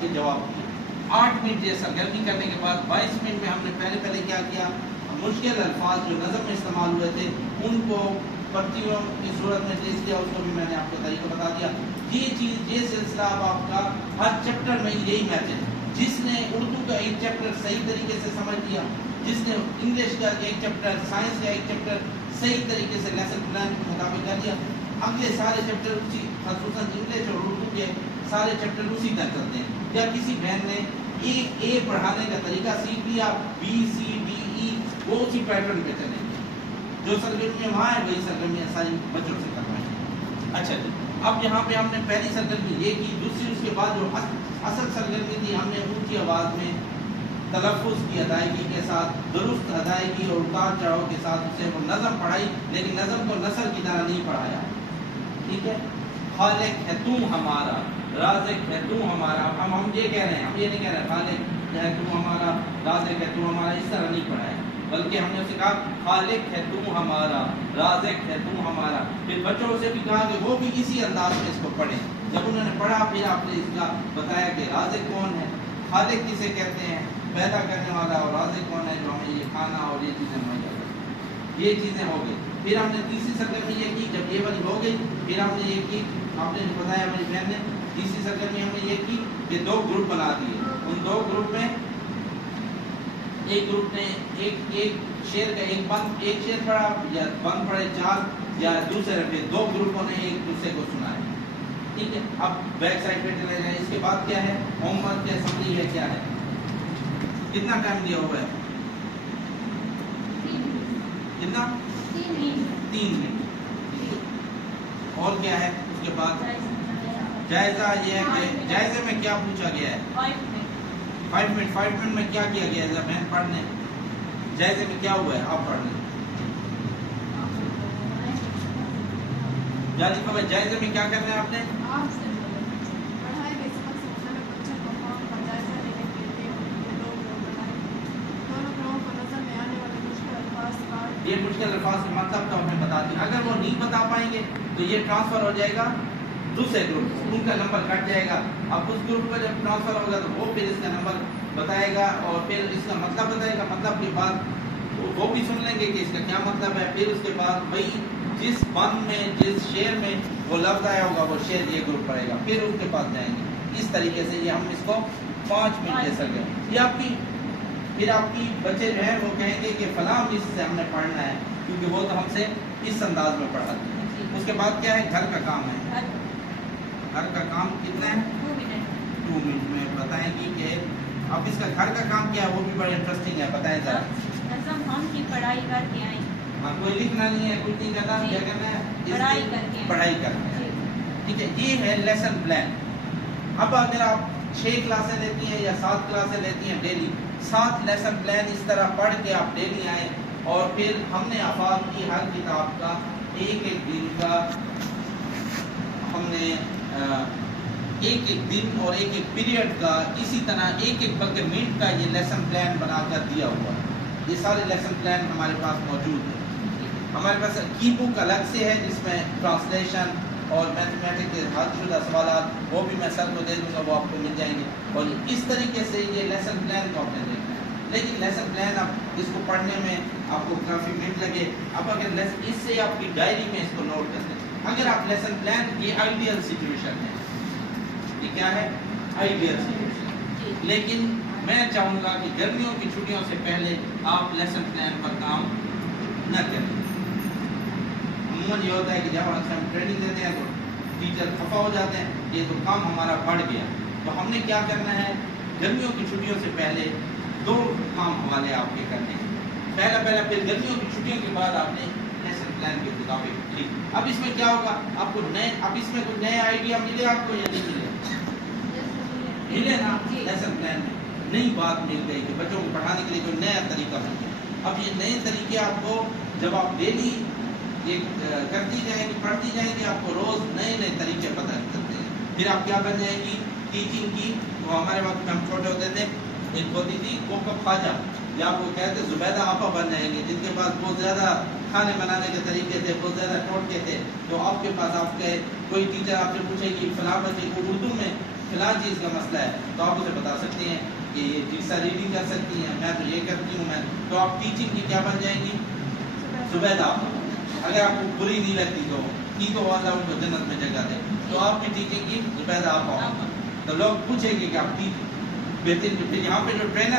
کے جواب دیے. 8 منٹ یہ سرگرمی کرنے کے بعد 22 منٹ میں ہم نے پہلے کیا کیا, مشکل الفاظ جو نظم میں استعمال ہوئے تھے ان کو پرچیوں کی صورت میں ٹیسٹ کیا, اس کو بھی میں نے آپ کو طریقہ بتا دیا. یہ سلسلہ اب آپ کا ہر چیپٹر میں یہی میتھڈ, جس نے اردو کا ایک چیپٹر صحیح طریقے سے سمجھ لیا, جس نے انگلش کا ایک چیپٹر, سائنس کا ایک چیپٹر صحیح طریقے سے لیسن پلان کے مطابق کر لیا, اگلے سارے چیپٹر اسی, خصوصاً انگلش اور اردو کے سارے چیپٹر اسی طرح چلتے ہیں. یا کسی بہن نے ایک اے پڑھانے کا طریقہ سیکھ لیا, بی سی ڈی ای وہ اسی پیٹرن پہ چلیں گے, جو سرگرمیاں وہاں ہیں وہی سرگرمیاں ساری بچوں سے کروائیں گے. اچھا جی, اب یہاں پہ ہم نے پہلی سرگرمی یہ کی. دوسری اس کے بعد جو اصل سرگرمی تھی, ہم نے اونچی آواز میں تلفظ کی ادائیگی کے ساتھ, درست ادائیگی اور اتار چڑھاؤ کے ساتھ اسے وہ نظم پڑھائی, لیکن نظم کو نثر کی طرح نہیں پڑھایا. ٹھیک ہے, خالق ہے تو ہمارا, رازق ہے تو ہمارا. ہم یہ کہہ رہے ہیں, ہم یہ نہیں کہہ رہے خالق ہے تو ہمارا, رازق ہے تو ہمارا, اس طرح نہیں پڑھایا, بلکہ ہم نے اسے کہا خالق ہے تو ہمارا, رازق ہے تو ہمارا. پھر بچوں سے بھی کہا کہ وہ بھی اسی انداز میں اس کو پڑھیں. جب انہوں نے پڑھا پھر آپ نے اس کا بتایا کہ رازق کون ہے, خالق کسے کہتے ہیں, پیدا کرنے والا, اور رازق کون ہے جو ہمیں یہ کھانا اور یہ چیزیں مہیا کرتے ہیں. یہ چیزیں ہو گئی. پھر ہم نے تیسری سرگرمی یہ کی, جب یہ والی ہو گئی پھر ہم نے یہ کی, آپ نے بتایا میری بہن نے, تیسری سرگرمی ہم نے یہ کی کہ 2 گروپ بنا دیے. ان 2 گروپ میں ایک گروپ نے ایک شعر کا ایک شعر پڑھا, یا بند پڑھے 4, یا دوسرے رکھے 2 گروپوں نے ایک دوسرے کو سنایا. ٹھیک ہے, اب بیک سائڈ پہ چلے جائیں. اس کے بعد کیا ہے, ہوم ورک ہے, اسمبلی ہے, کیا ہے, کتنا ٹائم دیا ہوا ہے, کتنا 3 منٹ. اور کیا ہے اس کے بعد جائزہ. یہ ہے کہ جائزے میں کیا پوچھا گیا ہے, 5 منٹ میں کیا کیا گیا ہے, بہن پڑھنے جائزے میں کیا ہوا ہے, آپ پڑھ لیں. جاری خبر جائزے میں کیا کرنا ہے آپ نے, یہ مشکل الفاظ کے مطلب تو ہمیں بتا دیں. اگر وہ نہیں بتا پائیں گے تو یہ ٹرانسفر ہو جائے گا دوسرے گروپ کو, ان کا نمبر کٹ جائے گا. اب اس گروپ کا جب ٹرانسفر ہوگا تو وہ پھر اس کا نمبر بتائے گا اور پھر اس کا مطلب بتائے گا. مطلب کے بعد وہ بھی سن لیں گے کہ اس کا کیا مطلب ہے. پھر اس کے بعد وہی جس بند میں جس شعر میں وہ لفظ آیا ہوگا وہ شعر یہ گروپ پڑھے گا, پھر اس کے پاس جائیں گے. اس طریقے سے یہ ہم اس کو 5 منٹ دے سکیں. یہ آپ کی پھر آپ کی بچے جو ہیں وہ کہیں گے کہ فلاں اس سے ہم نے پڑھنا ہے, کیونکہ وہ تو ہم سے اس انداز میں پڑھاتے ہیں. اس کے بعد کیا ہے, گھر کا کام ہے. گھر کا کام کتنا ہے, 2 منٹ میں بتائیں گی کہ اب اس کا گھر کا کام کیا ہے, وہ بھی بڑا انٹرسٹنگ ہے, بتائیں ذرا. ہم کی پڑھائی کر کے آئیں, ہاں کوئی لکھنا نہیں ہے, کچھ نہیں کرنا, کیا کرنا ہے, پڑھائی کرنا ہے. ٹھیک ہے, یہ ہے لیسن پلان. اب اگر آپ 6 کلاسیں لیتی ہیں یا 7 کلاسیں لیتی ہیں ڈیلی, 7 لیسن پلان اس طرح پڑھ کے آپ ڈیلی آئیں. اور پھر ہم نے آفاق کی ہر کتاب کا ایک دن کا ہم نے ایک دن اور ایک پیریڈ کا اسی طرح ایک بلکہ منٹ کا یہ لیسن پلان بنا کر دیا ہوا ہے. یہ سارے لیسن پلان ہمارے پاس موجود ہیں. ہمارے پاس کی بک الگ سے ہے جس میں ٹرانسلیشن اور میتھمیٹک کے حل شدہ سوالات وہ بھی میں سر کو دے دوں گا, وہ آپ کو مل جائیں گے. اور اس طریقے سے یہ لیسن پلان کو آپ نے دیکھنا ہے. لیکن لیسن پلان آپ اس کو پڑھنے میں آپ کو کافی منٹ لگے. اب اگر اس سے آپ کی ڈائری میں اس کو نوٹ کر دیں, اگر آپ لیسن پلان یہ آئیڈیل سچویشن ہے, یہ کیا ہے, آئیڈیل سچویشن. لیکن میں چاہوں گا کہ گرمیوں کی چھٹیوں سے پہلے آپ لیسن پلان پر کام نہ کریں. عموماً یہ ہوتا ہے کہ جب ہم ٹریننگ دیتے ہیں تو ٹیچر خفا ہو جاتے ہیں, یہ تو کام ہمارا بڑھ گیا. تو ہم نے کیا کرنا ہے, گرمیوں کی چھٹیوں سے پہلے 2 کام حوالے آپ کے کرنے ہیں. پہلا پھر گرمیوں کی چھٹیوں کے بعد آپ نے لیسن پلان کے مطابق ٹھیک. اب اس میں کیا ہوگا, آپ کو اب اس میں کوئی نئے آئیڈیا ملے آپ کو یا نہیں ملے نا. لیسن پلان میں نئی بات مل گئی کہ بچوں کو پڑھانے کے لیے کوئی نیا طریقہ مل گیا. اب یہ نئے طریقے آپ کو جب آپ ڈیلی یہ کرتی جائیں گی, پڑھتی جائیں گی, آپ کو روز نئے طریقے پتہ چلتے ہیں. پھر آپ کیا بن جائیں گی ٹیچنگ کی. وہ ہمارے وقت ہم چھوٹے ہوتے تھے, ایک ہوتی تھی کوکب خواجہ, یا آپ کو کہتے زبیدہ آپا بن جائیں گے, جن کے پاس بہت زیادہ کھانے بنانے کے طریقے تھے, بہت زیادہ ٹوٹکے تھے. تو آپ کے پاس آپ کے کوئی ٹیچر آپ سے پوچھے گی فلاں بچے کو اردو میں فلاں چیز کا مسئلہ ہے تو آپ اسے بتا سکتے ہیں کہ یہ جگسا ریڈنگ کر سکتی ہیں، میں تو یہ کرتی ہوں میں، تو آپ ٹیچنگ کی کیا بن جائیں گی؟ زبیدہ. اگر آپ کو بری نہیں لگتی تو اللہ ان کو جنت میں جگہ دے، تو آپ کی ٹیچنگ کی زبیدہ آپ آؤ. تو لوگ پوچھیں گے کہ آپ ٹیچ بہترین. پھر یہاں پہ جو ٹرینر